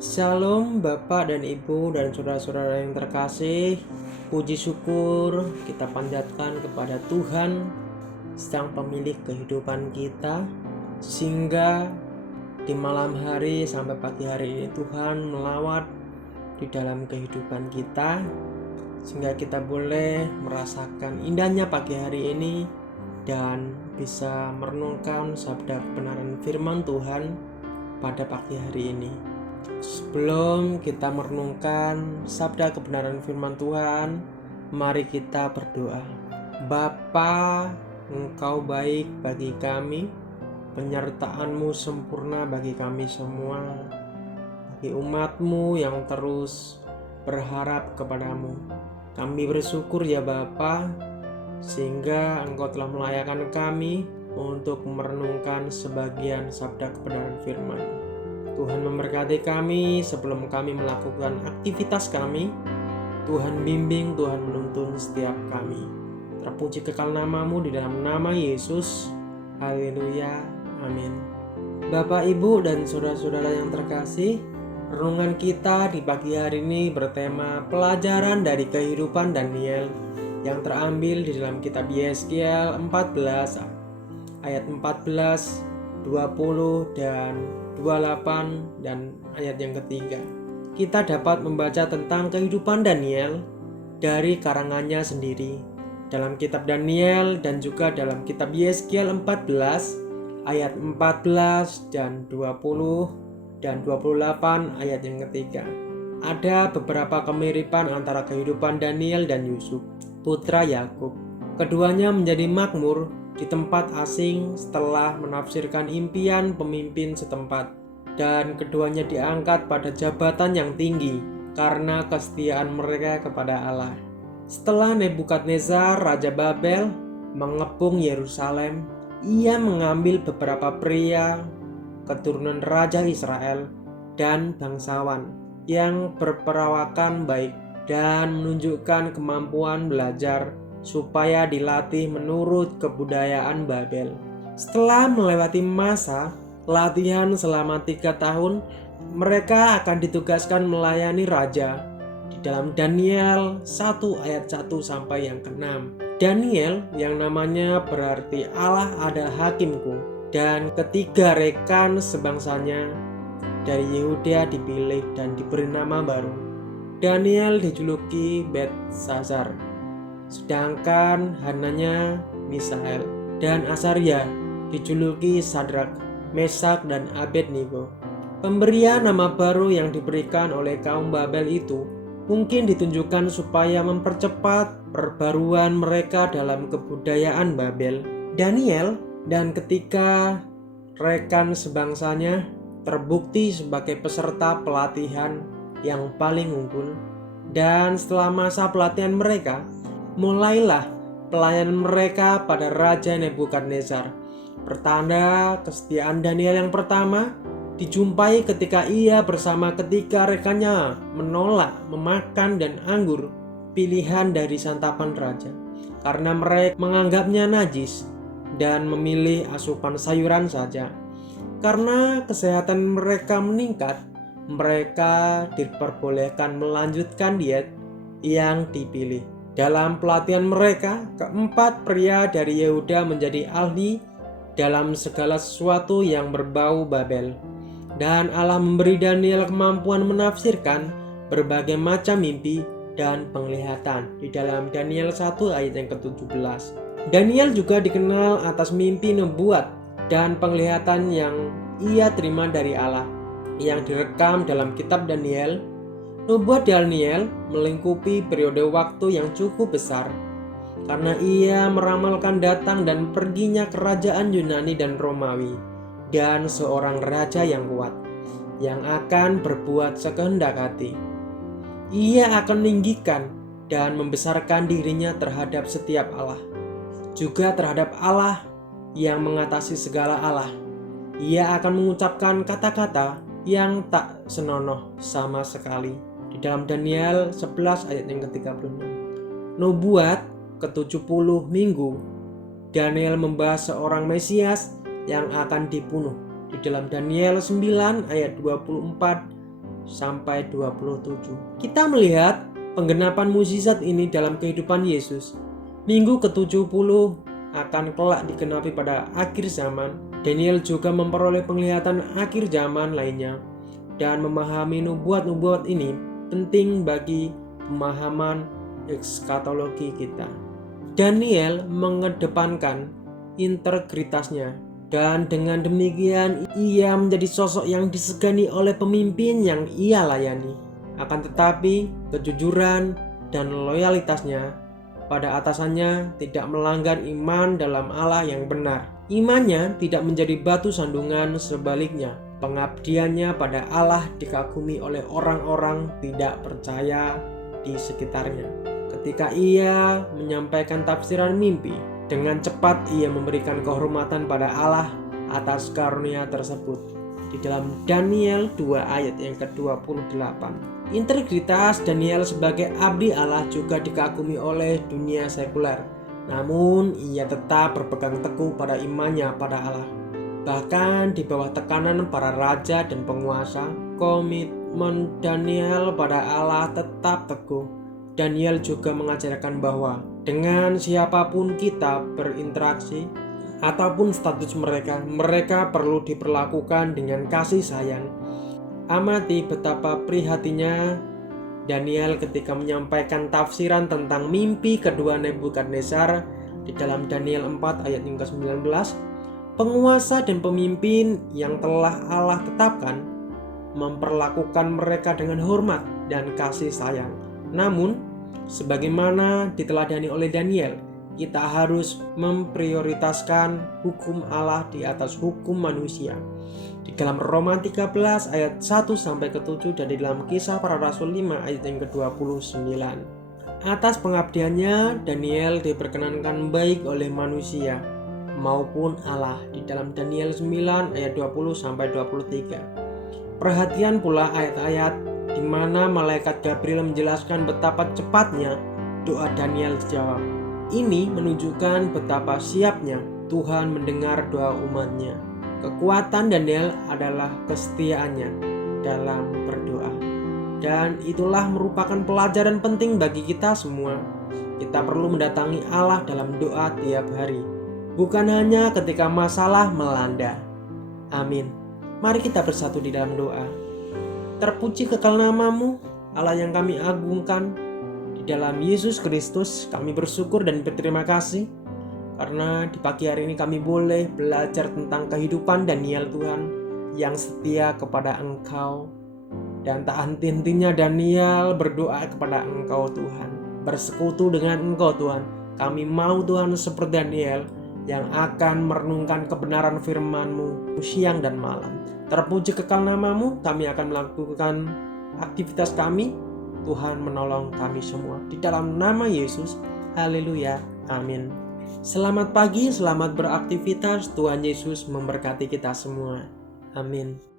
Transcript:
Shalom Bapak dan Ibu dan saudara-saudara yang terkasih. Puji syukur kita panjatkan kepada Tuhan, Sang Pemilik kehidupan kita, sehingga di malam hari sampai pagi hari ini Tuhan melawat di dalam kehidupan kita, sehingga kita boleh merasakan indahnya pagi hari ini dan bisa merenungkan sabda kebenaran firman Tuhan pada pagi hari ini. Sebelum kita merenungkan sabda kebenaran firman Tuhan, mari kita berdoa. Bapa, Engkau baik bagi kami, penyertaan-Mu sempurna bagi kami semua, bagi umat-Mu yang terus berharap kepadamu. Kami bersyukur ya Bapa, sehingga Engkau telah melayakkan kami untuk merenungkan sebagian sabda kebenaran firman. Tuhan memberkati kami sebelum kami melakukan aktivitas kami. Tuhan bimbing, Tuhan menuntun setiap kami. Terpuji kekal nama-Mu di dalam nama Yesus. Haleluya. Amin. Bapak, Ibu, dan saudara-saudara yang terkasih, renungan kita di pagi hari ini bertema pelajaran dari kehidupan Daniel yang terambil di dalam kitab Yeskiel 14 ayat 14, 20 dan 28 dan ayat yang ketiga. Kita dapat membaca tentang kehidupan Daniel dari karangannya sendiri dalam kitab Daniel dan juga dalam kitab Yeskiel 14 ayat 14 dan 20 dan 28 ayat yang ketiga. Ada beberapa kemiripan antara kehidupan Daniel dan Yusuf, putra Yakub. Keduanya menjadi makmur di tempat asing setelah menafsirkan impian pemimpin setempat, dan keduanya diangkat pada jabatan yang tinggi karena kesetiaan mereka kepada Allah. Setelah Nebukadnezar Raja Babel mengepung Yerusalem, ia mengambil beberapa pria keturunan Raja Israel dan bangsawan yang berperawakan baik dan menunjukkan kemampuan belajar supaya dilatih menurut kebudayaan Babel. Setelah melewati masa latihan selama 3 tahun, mereka akan ditugaskan melayani raja di dalam Daniel 1 ayat 1 sampai yang ke-6. Daniel yang namanya berarti Allah adalah hakimku, dan ketiga rekan sebangsanya dari Yehuda dipilih dan diberi nama baru. Daniel dijuluki Beltsazar, sedangkan Hananya, Misael, dan Asaria dijuluki Sadrak, Mesak, dan Abednego. Pemberian nama baru yang diberikan oleh kaum Babel itu mungkin ditunjukkan supaya mempercepat perbaruan mereka dalam kebudayaan Babel. Daniel dan ketiga rekan sebangsanya terbukti sebagai peserta pelatihan yang paling unggul, dan setelah masa pelatihan mereka, mulailah pelayanan mereka pada Raja Nebukadnezar. Pertanda kesetiaan Daniel yang pertama dijumpai ketika ia bersama ketiga rekannya menolak memakan dan anggur pilihan dari santapan raja karena mereka menganggapnya najis dan memilih asupan sayuran saja. Karena kesehatan mereka meningkat, mereka diperbolehkan melanjutkan diet yang dipilih. Dalam pelatihan mereka, keempat pria dari Yehuda menjadi ahli dalam segala sesuatu yang berbau Babel. Dan Allah memberi Daniel kemampuan menafsirkan berbagai macam mimpi dan penglihatan di dalam Daniel 1 ayat yang ke-17. Daniel juga dikenal atas mimpi nubuat dan penglihatan yang ia terima dari Allah yang direkam dalam kitab Daniel. Nubuat Daniel melingkupi periode waktu yang cukup besar karena ia meramalkan datang dan perginya kerajaan Yunani dan Romawi dan seorang raja yang kuat yang akan berbuat sekehendak hati. Ia akan meninggikan dan membesarkan dirinya terhadap setiap Allah, juga terhadap Allah yang mengatasi segala Allah. Ia akan mengucapkan kata-kata yang tak senonoh sama sekali di dalam Daniel 11 ayat yang ke-36. Nubuat ke-70 minggu, Daniel membahas seorang Mesias yang akan dibunuh di dalam Daniel 9 ayat 24 sampai 27. Kita melihat penggenapan mukjizat ini dalam kehidupan Yesus. Minggu ke-70 akan kelak digenapi pada akhir zaman. Daniel juga memperoleh penglihatan akhir zaman lainnya, dan memahami nubuat-nubuat ini penting bagi pemahaman eskatologi kita. Daniel mengedepankan integritasnya, dan dengan demikian ia menjadi sosok yang disegani oleh pemimpin yang ia layani. Akan tetapi kejujuran dan loyalitasnya pada atasannya tidak melanggar iman dalam Allah yang benar. Imannya tidak menjadi batu sandungan, sebaliknya pengabdiannya pada Allah dikagumi oleh orang-orang tidak percaya di sekitarnya. Ketika ia menyampaikan tafsiran mimpi, dengan cepat ia memberikan kehormatan pada Allah atas karunia tersebut. Di dalam Daniel 2 ayat yang ke-28. Integritas Daniel sebagai abdi Allah juga dikagumi oleh dunia sekuler. Namun ia tetap berpegang teguh pada imannya pada Allah. Bahkan di bawah tekanan para raja dan penguasa, komitmen Daniel pada Allah tetap teguh. Daniel juga mengajarkan bahwa dengan siapapun kita berinteraksi ataupun status mereka perlu diperlakukan dengan kasih sayang. Amati betapa prihatinnya Daniel ketika menyampaikan tafsiran tentang mimpi kedua Nebukadnezar di dalam Daniel 4 ayat yang ke-19. Penguasa dan pemimpin yang telah Allah tetapkan memperlakukan mereka dengan hormat dan kasih sayang. Namun, sebagaimana diteladani oleh Daniel, kita harus memprioritaskan hukum Allah di atas hukum manusia. Di dalam Roma 13 ayat 1-7 dan di dalam Kisah Para Rasul 5 ayat yang ke-29. Atas pengabdiannya, Daniel diperkenankan baik oleh manusia maupun Allah di dalam Daniel 9 ayat 20-23. Perhatian pula ayat-ayat di mana malaikat Gabriel menjelaskan betapa cepatnya doa Daniel dijawab. Ini menunjukkan betapa siapnya Tuhan mendengar doa umatnya. Kekuatan Daniel adalah kesetiaannya dalam berdoa. Dan itulah merupakan pelajaran penting bagi kita semua. Kita perlu mendatangi Allah dalam doa tiap hari, bukan hanya ketika masalah melanda. Amin. Mari kita bersatu di dalam doa. Terpuji kekal namamu, Allah yang kami agungkan. Di dalam Yesus Kristus kami bersyukur dan berterima kasih karena di pagi hari ini kami boleh belajar tentang kehidupan Daniel, Tuhan, yang setia kepada Engkau. Dan tak henti-hentinya Daniel berdoa kepada Engkau, Tuhan, bersekutu dengan Engkau, Tuhan. Kami mau, Tuhan, seperti Daniel yang akan merenungkan kebenaran firman-Mu siang dan malam. Terpuji kekal namamu, kami akan melakukan aktivitas kami. Tuhan menolong kami semua. Di dalam nama Yesus, haleluya, amin. Selamat pagi, selamat beraktivitas. Tuhan Yesus memberkati kita semua. Amin.